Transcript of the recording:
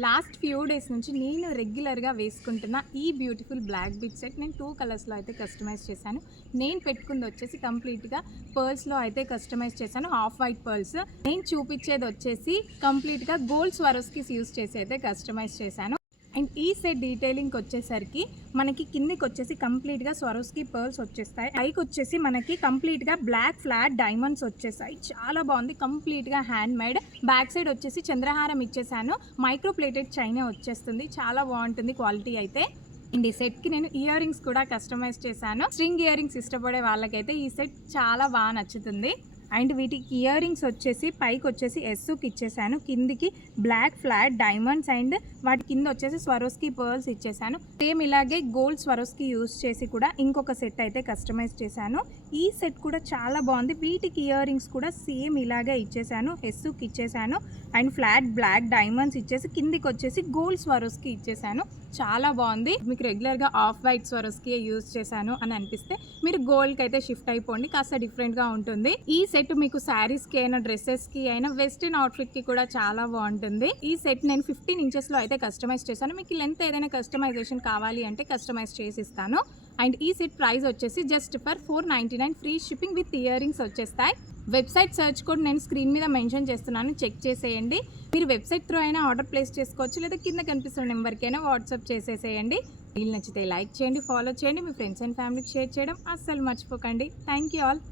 Last few days నుంచి నేను రెగ్యులర్గా వేసుకుంటున్న ఈ బ్యూటిఫుల్ బ్లాక్ బిగ్ సెట్ నేను 2 కలర్స్లో అయితే కస్టమైజ్ చేశాను. నేను పెట్టుకుంది వచ్చేసి కంప్లీట్గా పర్ల్స్లో అయితే కస్టమైజ్ చేశాను, హాఫ్ వైట్ పర్ల్స్. నేను చూపించేది వచ్చేసి కంప్లీట్గా గోల్డ్ స్వరోస్కిస్ యూస్ చేసి అయితే కస్టమైజ్ చేశాను. అండ్ ఈ సెట్ డీటెయిలింగ్కి వచ్చేసరికి మనకి కిందికి వచ్చేసి కంప్లీట్గా స్వరోస్కి పర్ల్స్ వచ్చేస్తాయి. పైకి వచ్చేసి మనకి కంప్లీట్గా బ్లాక్ ఫ్లాట్ డైమండ్స్ వచ్చేసాయి. చాలా బాగుంది, కంప్లీట్గా హ్యాండ్ మేడ్. బ్యాక్ సైడ్ వచ్చేసి చంద్రహారం ఇచ్చేసాను, మైక్రో ప్లేటెడ్ చైనా వచ్చేస్తుంది. చాలా బాగుంటుంది క్వాలిటీ అయితే. అండ్ ఈ సెట్కి నేను ఇయర్ రింగ్స్ కూడా కస్టమైజ్ చేశాను. స్ట్రింగ్ ఇయర్ రింగ్స్ ఇష్టపడే వాళ్ళకైతే ఈ సెట్ చాలా బాగా నచ్చుతుంది. అండ్ వీటికి ఇయర్ రింగ్స్ వచ్చేసి పైకి వచ్చేసి ఎస్సుకి ఇచ్చేసాను, కిందికి బ్లాక్ ఫ్లాట్ డైమండ్స్ అండ్ వాటి కింద వచ్చేసి స్వరోస్కి పర్ల్స్ ఇచ్చేసాను. సేమ్ ఇలాగే గోల్డ్ స్వరోస్కి యూస్ చేసి కూడా ఇంకొక సెట్ అయితే కస్టమైజ్ చేశాను. ఈ సెట్ కూడా చాలా బాగుంది. వీటికి ఇయర్ రింగ్స్ కూడా సేమ్ ఇలాగే ఇచ్చేసాను, ఎస్సుకి ఇచ్చేసాను అండ్ ఫ్లాట్ బ్లాక్ డైమండ్స్ ఇచ్చేసి కిందికి వచ్చేసి గోల్డ్ స్వరోస్కి ఇచ్చేసాను. చాలా బాగుంది. మీకు రెగ్యులర్గా ఆఫ్ వైట్ స్వరోస్కి యూజ్ చేశాను అని అనిపిస్తే మీరు గోల్డ్కి అయితే షిఫ్ట్ అయిపోండి, కాస్త డిఫరెంట్గా ఉంటుంది. ఈ సెట్ మీకు శారీస్కి అయినా డ్రెస్సెస్కి అయినా వెస్టర్న్ అవుట్ఫిట్కి కూడా చాలా బాగుంటుంది. ఈ సెట్ నేను 15 ఇంచెస్లో అయితే కస్టమైజ్ చేశాను. మీకు లెంత్ ఏదైనా కస్టమైజేషన్ కావాలి అంటే కస్టమైజ్ చేసి ఇస్తాను. అండ్ ఈ సెట్ ప్రైస్ వచ్చేసి just for 499, free shipping with ear rings వచ్చేస్తాయి. వెబ్సైట్ సర్చ్ కోడ్ నేను స్క్రీన్ మీద మెన్షన్ చేస్తున్నాను, చెక్ చేసేయండి. మీరు వెబ్సైట్ త్రూ అయినా ఆర్డర్ ప్లేస్ చేసుకోవచ్చు, లేదా కింద కనిపిస్తున్న నెంబర్కి అయినా వాట్సాప్ చేసేసేయండి. వీళ్ళు నచ్చితే లైక్ చేయండి, ఫాలో చేయండి, మీ ఫ్రెండ్స్ అండ్ ఫ్యామిలీకి షేర్ చేయడం అస్సలు మర్చిపోకండి. Thank you all.